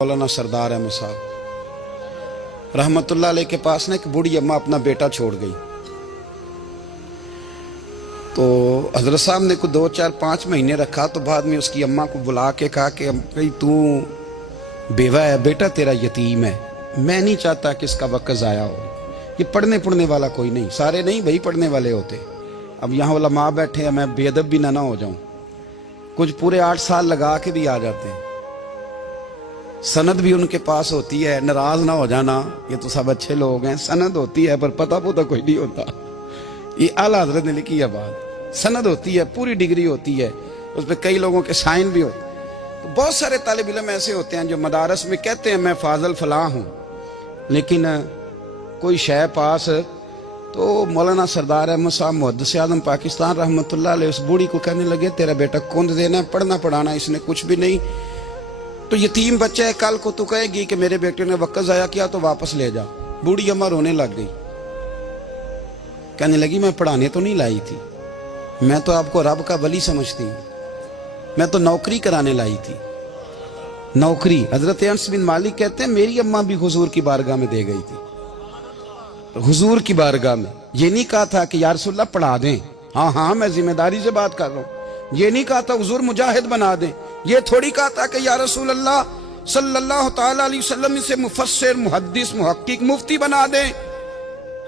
मौलाना सरदार अहमद साहब रहमतुल्लाह अलैह के पास ना एक बूढ़ी अम्मा अपना बेटा छोड़ गई। तो हजरत साहब ने कुछ 2, 4, 5 महीने रखा। तो बाद में उसकी अम्मा को बुला के कहा कि भाई तू बेवा है, बेटा तेरा यतीम है, मैं नहीं चाहता कि इसका वक्त ज़ाया हो। ये पढ़ने वाला कोई नहीं, सारे नहीं भाई पढ़ने वाले होते। अब यहाँ वाला माँ बैठे हैं, मैं बेअदब भी ना हो जाऊँ। कुछ पूरे 8 साल लगा के भी आ जाते हैं, सनद भी उनके पास होती है। नाराज ना हो जाना, ये तो सब अच्छे लोग हैं, सनद होती है पर पता कोई नहीं होता। ये आला हजरत ने लिखी है बात, सनद होती है, पूरी डिग्री होती है, उस पर कई लोगों के साइन भी होते। तो बहुत सारे तालिब इल्म ऐसे होते हैं जो मदारस में कहते हैं मैं फाजल फलां हूँ, लेकिन कोई शय पास। तो मौलाना सरदार अहमद साहब मुहद्दिस आज़म पाकिस्तान रहमतुल्लाह अलैह उस बूढ़ी को कहने लगे तेरा बेटा कुंद देना है, पढ़ना पढ़ाना इसने कुछ भी नहीं, तो यतीम बच्चा है, कल को तू कहेगी कि मेरे बेटे ने वक्त ज़ाया किया तो वापस ले जा। बूढ़ी अम्मा रोने लग गई, कहने लगी मैं पढ़ाने तो नहीं लाई थी, मैं तो आपको रब का वली समझती हूँ, मैं तो नौकरी कराने लाई थी। नौकरी, हजरत अनस बिन मालिक कहते हैं मेरी अम्मा भी हुजूर की बारगाह में दे गई थी। हुजूर की बारगाह में ये नहीं कहा था कि या रसूलल्लाह पढ़ा दें, हाँ मैं जिम्मेदारी से बात कर रहा हूँ। ये नहीं कहा था हुजूर मुजाहिद बना दें, ये थोड़ी कहा था कि या रसूल अल्लाह सल्लल्लाहु तआला अलैहि वसल्लम से मुफस्सिर, मुहद्दिस, मुहक्किक, मुफ्ती बना दें।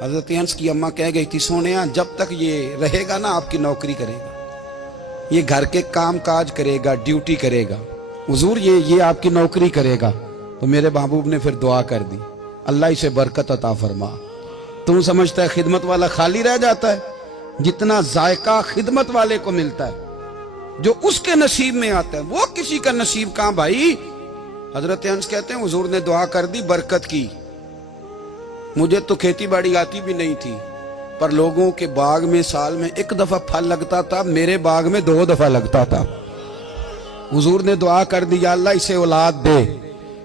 हजरत अनस की अम्मा कह गई थी सोनिया जब तक ये रहेगा ना आपकी नौकरी करेगा, ये घर के काम काज करेगा, ड्यूटी करेगा, हुजूर ये आपकी नौकरी करेगा। तो मेरे महबूब ने फिर दुआ कर दी, अल्लाह इसे बरकत अता फरमा। तू समझता है खिदमत वाला खाली रह जाता है? जितना जायका खिदमत वाले को मिलता है, जो उसके नसीब में आता है, वो किसी का नसीब कहां भाई। हजरत अनस कहते हैं हुजूर ने दुआ कर दी, बरकत की। मुझे तो खेती बाड़ी आती भी नहीं थी, पर लोगों के बाग में साल में 1 दफा फल लगता था, मेरे बाग में 2 दफा लगता था। हुजूर ने दुआ कर दी अल्लाह इसे औलाद दे।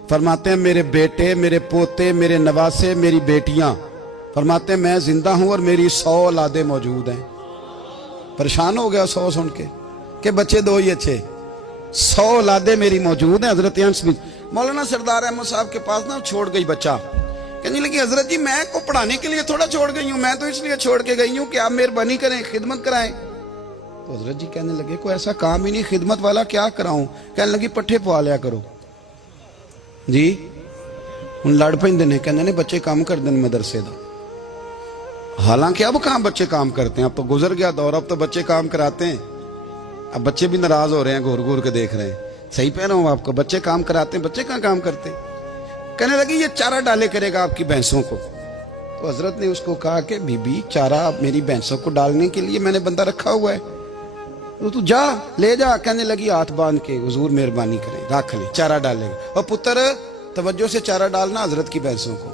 फरमाते हैं मेरे बेटे, मेरे पोते, मेरे नवासे, मेरी बेटियां, फरमाते हैं मैं जिंदा हूं और मेरी 100 औलादे मौजूद हैं। परेशान हो गया 100 सुन के कि बच्चे 2 ही अच्छे, 100 औलादे मेरी मौजूद हैं। हजरत अनस बिन मौलाना सरदार अहमद साहब के पास ना छोड़ गई बच्चा, कहने लगी हजरत जी मैं को पढ़ाने के लिए थोड़ा छोड़ गई हूँ, मैं तो इसलिए छोड़ के गई हूँ कि आप मेहरबानी करें, खिदमत कराएं। तो हजरत जी कहने लगे कोई ऐसा काम ही नहीं, खिदमत वाला क्या कराऊं। कहने लगी पट्ठे पवा लिया करो जी। हूँ लड़ पेंदे ने, कहने ने बच्चे काम कर दें मदरसे का। हालांकि अब कहाँ बच्चे काम करते हैं, अब तो गुजर गया दौर, अब तो बच्चे काम कराते हैं। अब बच्चे भी नाराज हो रहे हैं, घूर घूर के देख रहे हैं। सही कह रहा हूँ आपको, बच्चे काम कराते हैं, बच्चे कहाँ काम करते। कहने लगी ये चारा डाले करेगा आपकी भैंसों को। तो हजरत ने उसको कहा कि बीबी चारा मेरी भैंसों को डालने के लिए मैंने बंदा रखा हुआ है, तो तू जा ले जा। कहने लगी हाथ बांध के हुजूर मेहरबानी करें, रख ले, चारा डालेगा। और पुत्र तवज्जो से चारा डालना हजरत की भैंसों को।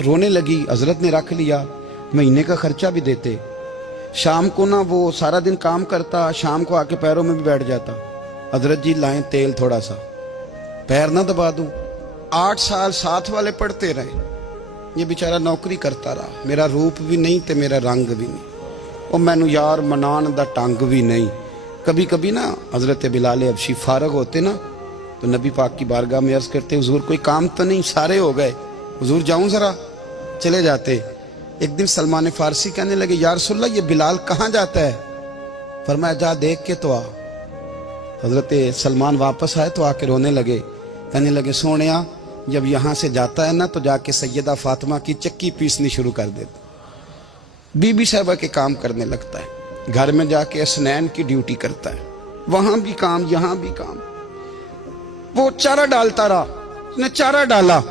रोने लगी, हजरत ने रख लिया, महीने का खर्चा भी देते। शाम को ना वो सारा दिन काम करता, शाम को आके पैरों में भी बैठ जाता, हजरत जी लाएं तेल थोड़ा सा, पैर ना दबा दूं। 8 साल साथ वाले पढ़ते रहे, ये बेचारा नौकरी करता रहा, मेरा रूप भी नहीं ते मेरा रंग भी नहीं, और मैनू यार मनान दा टंग भी नहीं। कभी कभी ना हजरत बिलाल हबशी फारग होते ना, तो नबी पाक की बारगाह में अर्ज करते हुजूर कोई काम तो नहीं, सारे हो गए, हुजूर जाऊं जरा, चले जाते। एक दिन सलमान फारसी कहने लगे या रसूलल्लाह ये बिलाल कहाँ जाता है। फरमाया जा देख के तो आ। हजरत सलमान वापस आए तो आके रोने लगे, कहने लगे सोनिया जब यहाँ से जाता है ना तो जाके सैयदा फातिमा की चक्की पीसनी शुरू कर देता, बीबी साहबा के काम करने लगता है, घर में जाके असनैन की ड्यूटी करता है, वहां भी काम यहाँ भी काम। वो चारा डालता रहा, उसने चारा डाला।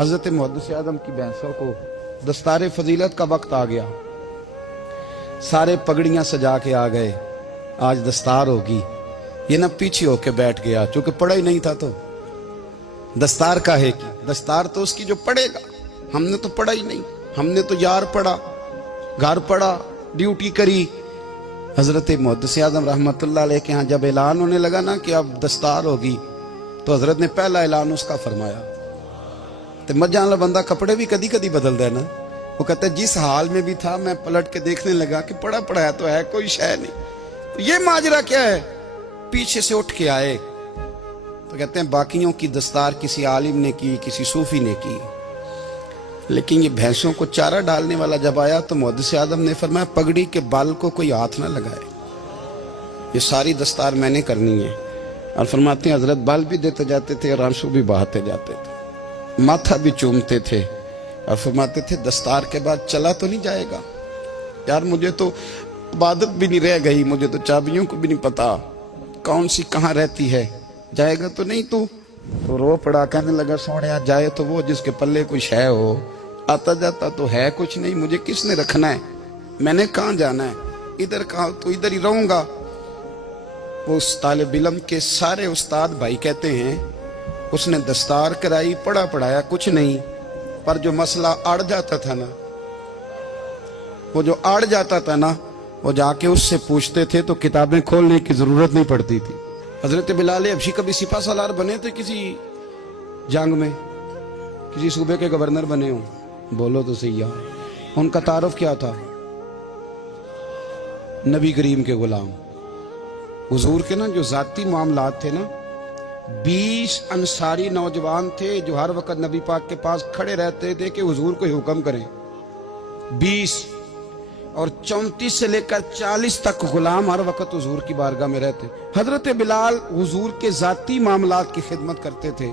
हजरत मुहद्दिस आज़म की भैंसों को दस्तारे फजीलत का वक्त आ गया, सारे पगड़ियां सजा के आ गए, आज दस्तार होगी। ये ना पीछे होके बैठ गया, चूंकि पढ़ा ही नहीं था तो दस्तार का है कि दस्तार तो उसकी जो पढ़ेगा, हमने तो पढ़ा ही नहीं, हमने तो यार पढ़ा, घर पढ़ा, ड्यूटी करी। हजरत मुहद्दिस आज़म रहमतुल्लाह अलैह के यहाँ जब ऐलान होने लगा ना कि अब दस्तार होगी, तो हजरत ने पहला ऐलान उसका फरमाया। तो मजा वाला बंदा कपड़े भी कदी कदी बदल दे ना, वो कहता है जिस हाल में भी था मैं पलट के देखने लगा कि पढ़ा पढ़ाया तो है, कोई शय नहीं। तो ये माजरा क्या है, पीछे से उठ के आए, تو کہتے ہیں باقیوں کی دستار کسی عالم نے کی, کسی صوفی نے کی, لیکن یہ بھینسوں کو چارہ ڈالنے والا جب آیا تو محدث اعظم نے فرمایا پگڑی کے بال کو کوئی ہاتھ نہ لگائے, یہ ساری دستار میں نے کرنی ہے. اور فرماتے ہیں حضرت بال بھی دیتے جاتے تھے اور آنسو بھی بہاتے جاتے تھے, ماتھا بھی چومتے تھے اور فرماتے تھے دستار کے بعد چلا تو نہیں جائے گا یار, مجھے تو عبادت بھی نہیں رہ گئی, مجھے تو چابیوں کو بھی نہیں پتا کون سی کہاں رہتی ہے, جائے گا تو نہیں تو رو پڑا, کہنے لگا سوڑیا جائے تو وہ جس کے پلے کوئی شے ہو, آتا جاتا تو ہے کچھ نہیں, مجھے کس نے رکھنا ہے, میں نے کہاں جانا ہے, ادھر کہاں تو ادھر ہی رہوں گا. وہ اس طالب علم کے سارے استاد بھائی کہتے ہیں اس نے دستار کرائی, پڑھا پڑھایا کچھ نہیں, پر جو مسئلہ اڑ جاتا تھا نا, وہ جو اڑ جاتا تھا نا, وہ جا کے اس سے پوچھتے تھے تو کتابیں کھولنے کی ضرورت نہیں پڑتی تھی. حضرت بلال حبشی کبھی سپاہ سالار بنے تھے کسی جنگ میں, کسی صوبے کے گورنر بنے ہوں, بولو تو صحیح ہے. ان کا تعارف کیا تھا؟ نبی کریم کے غلام. حضور کے نا جو ذاتی معاملات تھے نا, 20 انصاری نوجوان تھے جو ہر وقت نبی پاک کے پاس کھڑے رہتے تھے کہ حضور کو حکم کریں, 20, اور 34 سے لے کر 40 تک غلام ہر وقت حضور کی بارگاہ میں رہتے. حضرت بلال حضور کے ذاتی معاملات کی خدمت کرتے تھے,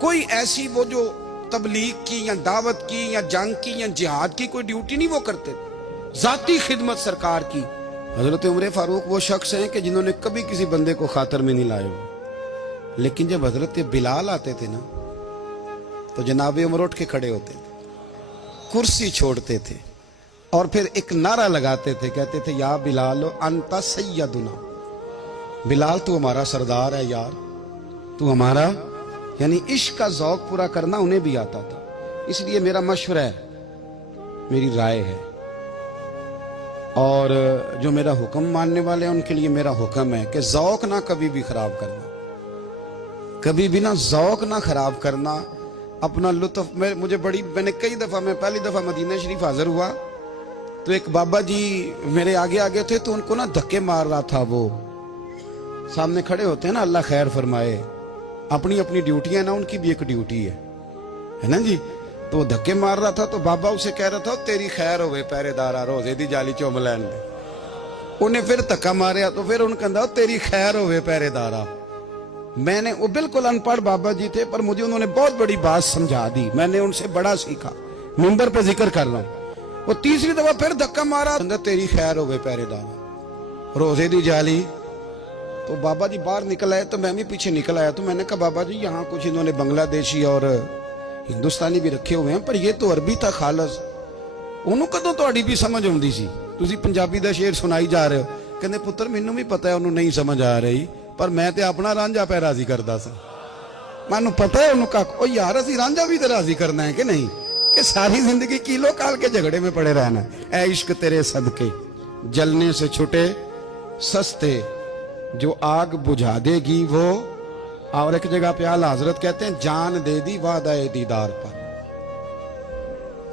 کوئی ایسی وہ جو تبلیغ کی یا دعوت کی یا جنگ کی یا جہاد کی کوئی ڈیوٹی نہیں وہ کرتے, ذاتی خدمت سرکار کی. حضرت عمر فاروق وہ شخص ہیں کہ جنہوں نے کبھی کسی بندے کو خاطر میں نہیں لائے ہو, لیکن جب حضرت بلال آتے تھے نا تو جناب عمر اٹھ کے کھڑے ہوتے تھے, کرسی چھوڑتے تھے اور پھر ایک نعرہ لگاتے تھے, کہتے تھے یا بلال انت سیدنا, بلال تو ہمارا سردار ہے یار, تو ہمارا. یعنی عشق کا ذوق پورا کرنا انہیں بھی آتا تھا. اس لیے میرا مشورہ ہے, میری رائے ہے, اور جو میرا حکم ماننے والے ہیں ان کے لیے میرا حکم ہے کہ ذوق نہ کبھی بھی خراب کرنا, کبھی بھی نہ ذوق نہ خراب کرنا, اپنا لطف. میں نے کئی دفعہ, میں پہلی دفعہ مدینہ شریف حاضر ہوا تو ایک بابا جی میرے آگے آگے تھے, تو ان کو نا دھکے مار رہا تھا. وہ سامنے کھڑے ہوتے ہیں نا, اللہ خیر فرمائے, اپنی اپنی ڈیوٹیاں نا, ان کی بھی ایک ڈیوٹی ہے نا جی. تو وہ دھکے مار رہا تھا تو بابا اسے کہہ رہا تھا تیری خیر ہوئے پہرے دارا, روزے دی جالی چوم لین دے. انہیں پھر دھکا ماریا تو پھر ان کہا تیری خیر ہوئے پہرے دارا. میں نے, وہ بالکل ان پڑھ بابا جی تھے, پر مجھے انہوں نے بہت بڑی بات سمجھا دی, میں نے ان سے بڑا سیکھا, منبر پہ ذکر کر رہا ہوں. وہ تیسری دفعہ پھر دھکا مارا, تیری خیر ہوئے پہرے دارا, روزے دی جالی. تو بابا جی باہر نکل آئے تو میں بھی پیچھے نکل آیا. تو میں نے کہا بابا جی یہاں کچھ انہوں نے بنگلہ دیشی اور ہندوستانی بھی رکھے ہوئے ہیں, پر یہ تو عربی تھا خالص, انہوں کدوں تہاڈی بھی سمجھ آؤندی سی, تسی پنجابی دا شعر سنائی جا رہے ہو. کہندے پتر مینوں بھی پتہ ہے انہوں نہیں سمجھ آ رہی, پر میں تے اپنا رانجھا پہ راضی کردا سا. مینوں پتہ ہے انہوں کا او یار اسی رانجھا بھی تے راضی کرنا ہے کہ نہیں, کہ ساری زندگی کیلو کال کے جھگڑے میں پڑے رہنا. اے عشق تیرے صدقے جلنے سے چھٹے سستے, جو آگ بجھا دے گی وہ. اور ایک جگہ پہ اعلیٰ حضرت کہتے ہیں جان دے دی وعدہ دیدار پر,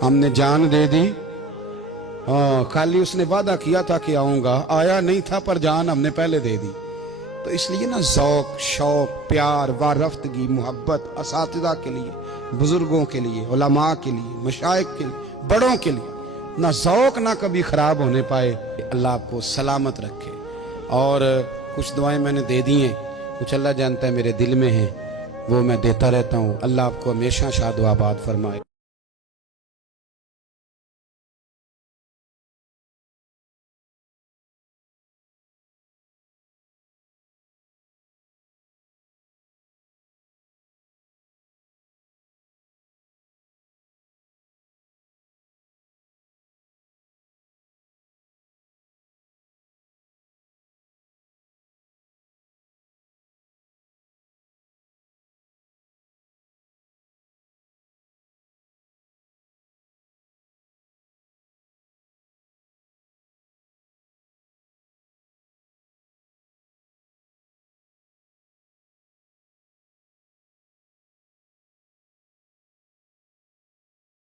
ہم نے جان دے دی. خالی اس نے وعدہ کیا تھا کہ آؤں گا, آیا نہیں تھا, پر جان ہم نے پہلے دے دی. تو اس لیے نا ذوق, شوق, پیار, وارفتگی, محبت اساتذہ کے لیے, بزرگوں کے لیے, علماء کے لیے, مشائخ کے لیے, بڑوں کے لیے نہ ذوق نہ کبھی خراب ہونے پائے. اللہ آپ کو سلامت رکھے. اور کچھ دعائیں میں نے دے دی ہیں, کچھ اللہ جانتا ہے میرے دل میں ہیں, وہ میں دیتا رہتا ہوں. اللہ آپ کو ہمیشہ شاد و آباد فرمائے.